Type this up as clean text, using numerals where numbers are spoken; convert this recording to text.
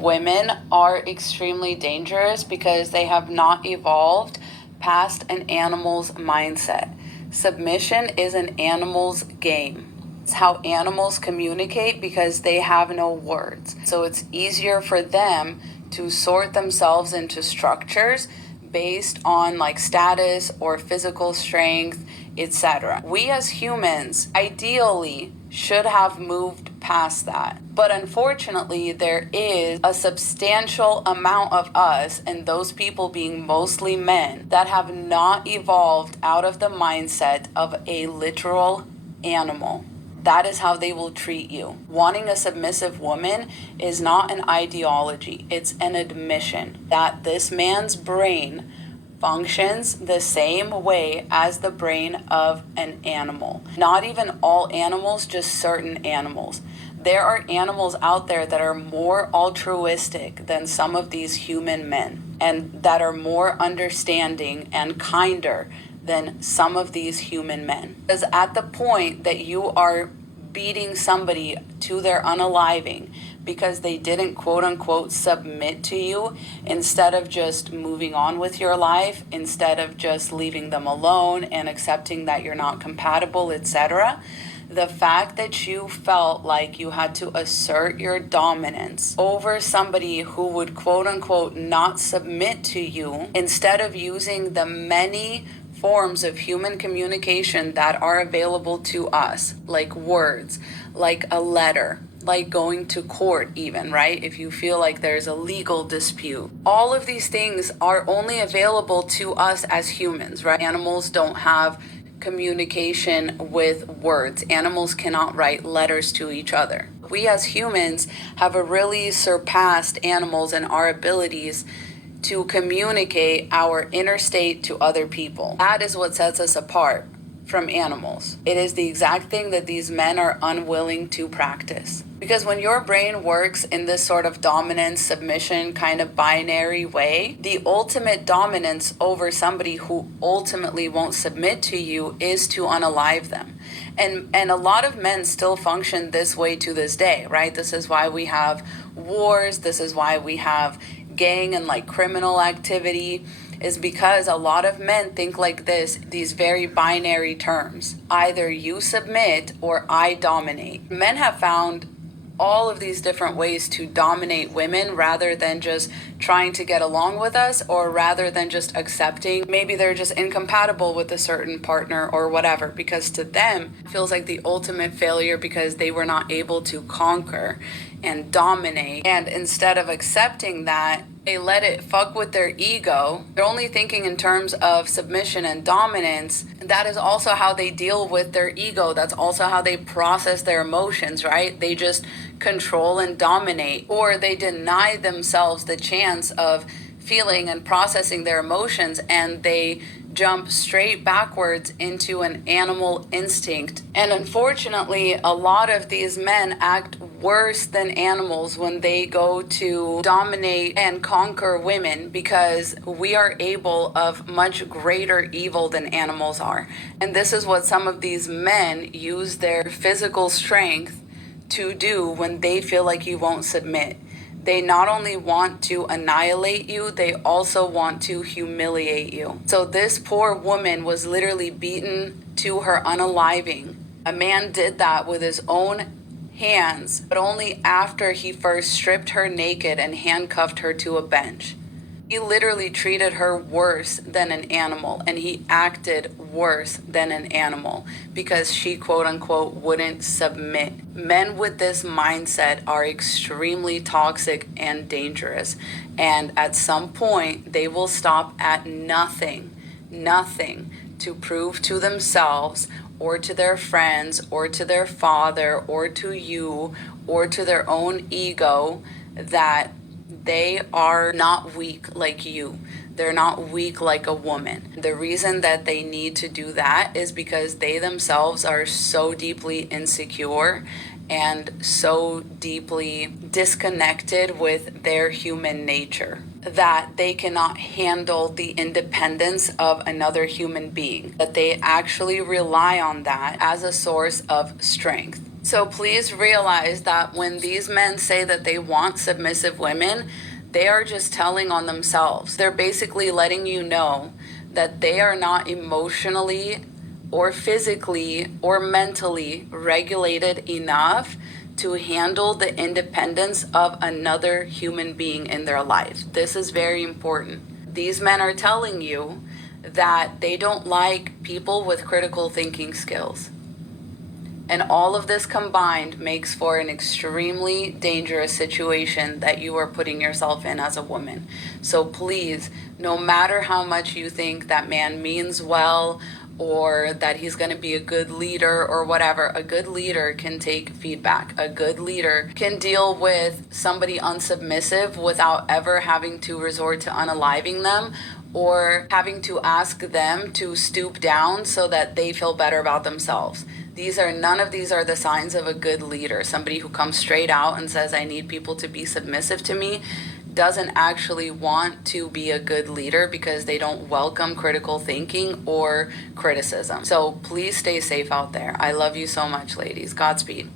Women are extremely dangerous because they have not evolved past an animal's mindset. Submission is an animal's game. It's how animals communicate because they have no words. So it's easier for them to sort themselves into structures based on like status or physical strength, etc. We as humans ideally should have moved past that. But unfortunately, there is a substantial amount of us, and those people being mostly men, that have not evolved out of the mindset of a literal animal. That is how they will treat you. Wanting a submissive woman is not an ideology, it's an admission that this man's brain functions the same way as the brain of an animal. Not even all animals, just certain animals. There are animals out there that are more altruistic than some of these human men, and that are more understanding and kinder than some of these human men. Because at the point that you are beating somebody to their unaliving because they didn't quote unquote submit to you, instead of just moving on with your life, instead of just leaving them alone and accepting that you're not compatible, etc., the fact that you felt like you had to assert your dominance over somebody who would quote unquote not submit to you, instead of using the many forms of human communication that are available to us, like words, like a letter, like going to court even, right? If you feel like there's a legal dispute. All of these things are only available to us as humans, right? Animals don't have communication with words. Animals cannot write letters to each other. We as humans have really surpassed animals in our abilities to communicate our inner state to other people. That is what sets us apart from animals. It is the exact thing that these men are unwilling to practice. Because when your brain works in this sort of dominance, submission kind of binary way, the ultimate dominance over somebody who ultimately won't submit to you is to unalive them. And a lot of men still function this way to this day, right? This is why we have wars. This is why we have gang and like criminal activity, is because a lot of men think like this, these very binary terms. Either you submit or I dominate. Men have found all of these different ways to dominate women rather than just trying to get along with us, or rather than just accepting maybe they're just incompatible with a certain partner or whatever, because to them it feels like the ultimate failure because they were not able to conquer and dominate. And instead of accepting that, they let it fuck with their ego. They're only thinking in terms of submission and dominance. That is also how they deal with their ego. That's also how they process their emotions, right? They just control and dominate, or they deny themselves the chance of feeling and processing their emotions, and they jump straight backwards into an animal instinct. And unfortunately, a lot of these men act worse than animals when they go to dominate and conquer women, because we are able of much greater evil than animals are. And this is what some of these men use their physical strength to do when they feel like you won't submit. They not only want to annihilate you, they also want to humiliate you. So this poor woman was literally beaten to her unaliving. A man did that with his own hands, but only after he first stripped her naked and handcuffed her to a bench. He literally treated her worse than an animal, and he acted worse than an animal because she quote unquote wouldn't submit. Men with this mindset are extremely toxic and dangerous, and at some point they will stop at nothing to prove to themselves or to their friends or to their father or to you or to their own ego that they are not weak like you. They're not weak like a woman. The reason that they need to do that is because they themselves are so deeply insecure and so deeply disconnected with their human nature that they cannot handle the independence of another human being, that they actually rely on that as a source of strength. So please realize that when these men say that they want submissive women, they are just telling on themselves. They're basically letting you know that they are not emotionally or physically or mentally regulated enough to handle the independence of another human being in their life. This is very important. These men are telling you that they don't like people with critical thinking skills. And all of this combined makes for an extremely dangerous situation that you are putting yourself in as a woman. So please, no matter how much you think that man means well or that he's going to be a good leader or whatever, a good leader can take feedback. A good leader can deal with somebody unsubmissive without ever having to resort to unaliving them or having to ask them to stoop down so that they feel better about themselves. None of these are the signs of a good leader. Somebody who comes straight out and says, I need people to be submissive to me, doesn't actually want to be a good leader because they don't welcome critical thinking or criticism. So please stay safe out there. I love you so much, ladies. Godspeed.